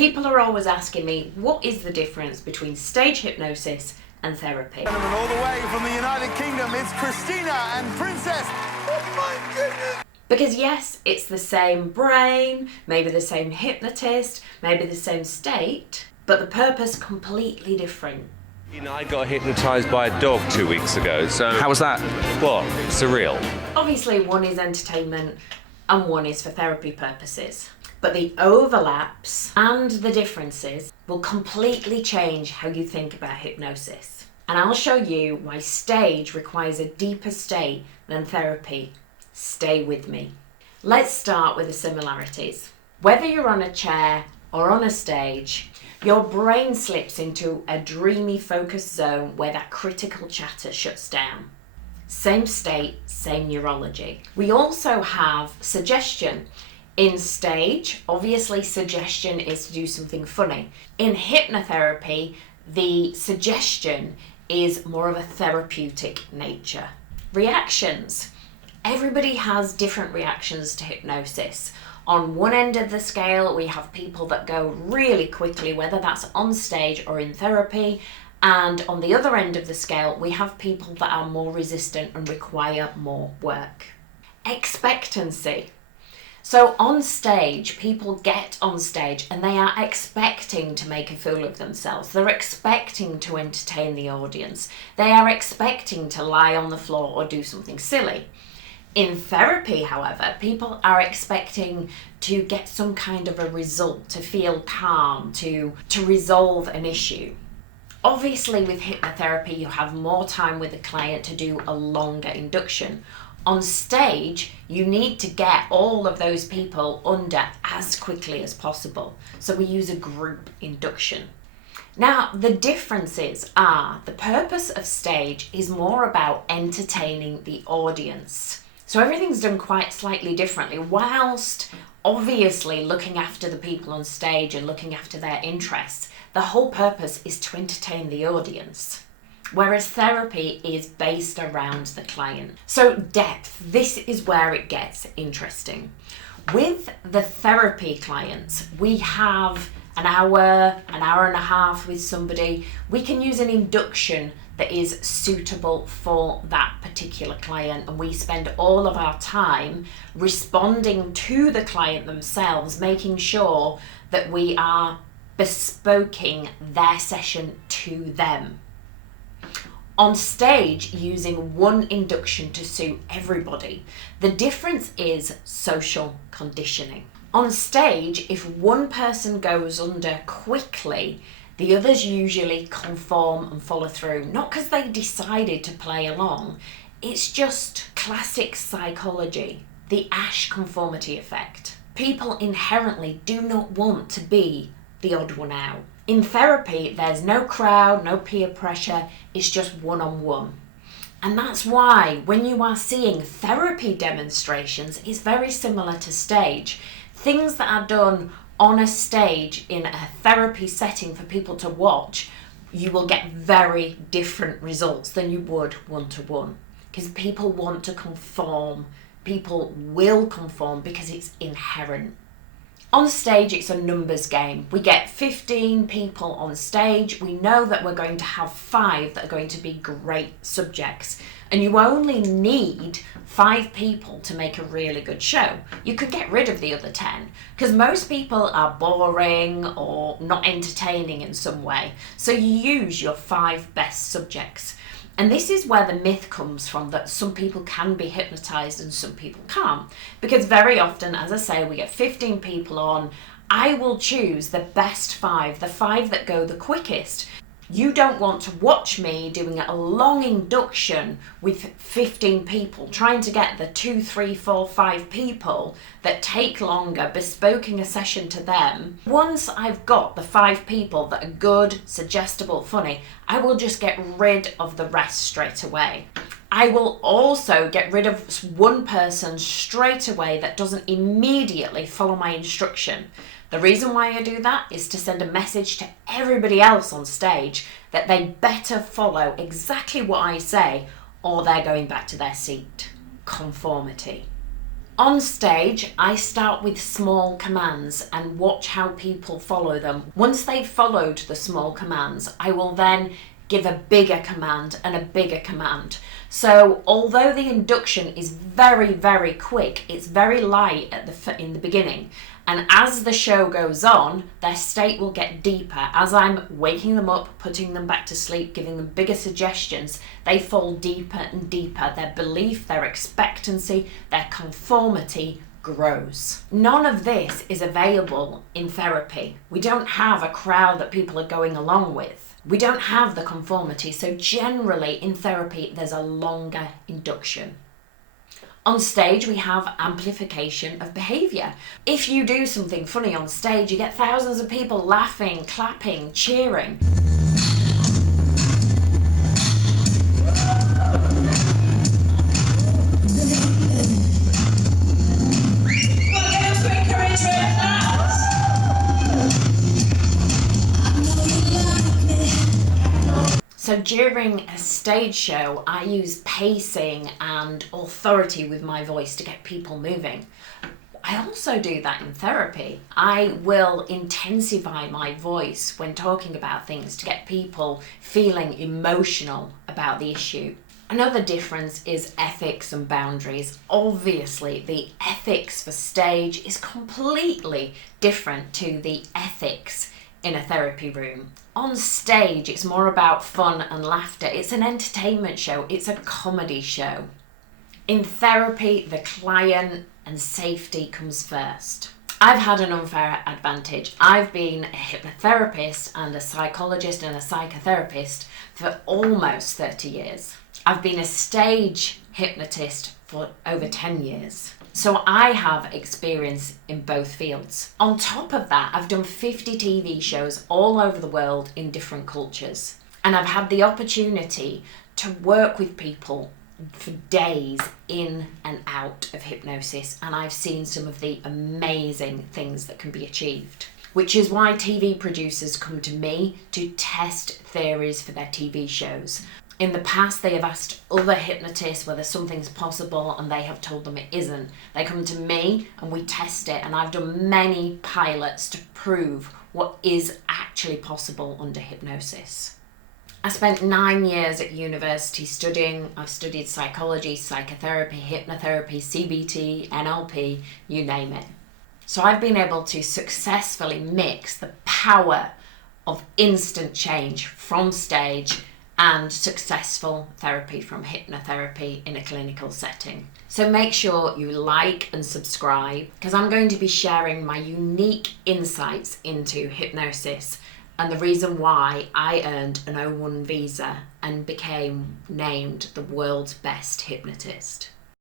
People are always asking me, what is the difference between stage hypnosis and therapy? Gentlemen, all the way from the United Kingdom, it's Christina and Princess. Oh my goodness! Because yes, it's the same brain, maybe the same hypnotist, maybe the same state, but the purpose completely different. You know, I got hypnotised by a dog 2 weeks ago, so... How was that? What? Surreal. Obviously, one is entertainment and one is for therapy purposes. But the overlaps and the differences will completely change how you think about hypnosis. And I'll show you why stage requires a deeper state than therapy. Stay with me. Let's start with the similarities. Whether you're on a chair or on a stage, your brain slips into a dreamy focused zone where that critical chatter shuts down. Same state, same neurology. We also have suggestion. In stage, obviously suggestion is to do something funny. In hypnotherapy, the suggestion is more of a therapeutic nature. Reactions. Everybody has different reactions to hypnosis. On one end of the scale, we have people that go really quickly, whether that's on stage or in therapy. And on the other end of the scale, we have people that are more resistant and require more work. Expectancy. So on stage, people get on stage and they are expecting to make a fool of themselves. They're expecting to entertain the audience. They are expecting to lie on the floor or do something silly. In therapy, however, people are expecting to get some kind of a result, to feel calm, to resolve an issue. Obviously, with hypnotherapy, you have more time with the client to do a longer induction. On stage, you need to get all of those people under as quickly as possible. So we use a group induction. Now, the differences are the purpose of stage is more about entertaining the audience. So everything's done quite slightly differently, whilst obviously looking after the people on stage and looking after their interests. The whole purpose is to entertain the audience. Whereas therapy is based around the client. So depth, this is where it gets interesting. With the therapy clients, we have an hour and a half with somebody. We can use an induction that is suitable for that particular client, and we spend all of our time responding to the client themselves, making sure that we are bespoking their session to them. On stage, using one induction to suit everybody. The difference is social conditioning. On stage, if one person goes under quickly, the others usually conform and follow through, not because they decided to play along, it's just classic psychology, the Ash conformity effect. People inherently do not want to be the odd one out. In therapy, there's no crowd, no peer pressure, it's just one-on-one. And that's why when you are seeing therapy demonstrations, it's very similar to stage. Things that are done on a stage in a therapy setting for people to watch, you will get very different results than you would one-to-one. Because people want to conform, people will conform because it's inherent. On stage, it's a numbers game. We get 15 people on stage. We know that we're going to have 5 that are going to be great subjects. And you only need 5 people to make a really good show. You could get rid of the other 10 because most people are boring or not entertaining in some way. So you use your 5 best subjects. And this is where the myth comes from, that some people can be hypnotized and some people can't. Because very often, as I say, we get 15 people on. I will choose the best 5, the 5 that go the quickest. You don't want to watch me doing a long induction with 15 people, trying to get the 2, 3, 4, 5 people that take longer, bespoking a session to them. Once I've got the 5 people that are good, suggestible, funny, I will just get rid of the rest straight away. I will also get rid of one person straight away that doesn't immediately follow my instruction. The reason why I do that is to send a message to everybody else on stage that they better follow exactly what I say or they're going back to their seat. Conformity. On stage, I start with small commands and watch how people follow them. Once they've followed the small commands, I will then give a bigger command and a bigger command. So although the induction is very, very quick, it's very light in the beginning. And as the show goes on, their state will get deeper. As I'm waking them up, putting them back to sleep, giving them bigger suggestions, they fall deeper and deeper. Their belief, their expectancy, their conformity grows. None of this is available in therapy. We don't have a crowd that people are going along with. We don't have the conformity, so generally in therapy there's a longer induction. On stage we have amplification of behaviour. If you do something funny on stage, you get thousands of people laughing, clapping, cheering. So during a stage show, I use pacing and authority with my voice to get people moving. I also do that in therapy. I will intensify my voice when talking about things to get people feeling emotional about the issue. Another difference is ethics and boundaries. Obviously, the ethics for stage is completely different to the ethics in a therapy room. On stage, it's more about fun and laughter. It's an entertainment show. It's a comedy show. In therapy, the client and safety comes first. I've had an unfair advantage. I've been a hypnotherapist and a psychologist and a psychotherapist for almost 30 years. I've been a stage hypnotist for over 10 years. So I have experience in both fields. On top of that, I've done 50 TV shows all over the world in different cultures. And I've had the opportunity to work with people for days in and out of hypnosis. And I've seen some of the amazing things that can be achieved. Which is why TV producers come to me to test theories for their TV shows. In the past, they have asked other hypnotists whether something's possible and they have told them it isn't. They come to me and we test it, and I've done many pilots to prove what is actually possible under hypnosis. I spent 9 years at university studying. I've studied psychology, psychotherapy, hypnotherapy, CBT, NLP, you name it. So I've been able to successfully mix the power of instant change from stage and successful therapy from hypnotherapy in a clinical setting. So make sure you like and subscribe, because I'm going to be sharing my unique insights into hypnosis and the reason why I earned an O1 visa and became named the world's best hypnotist.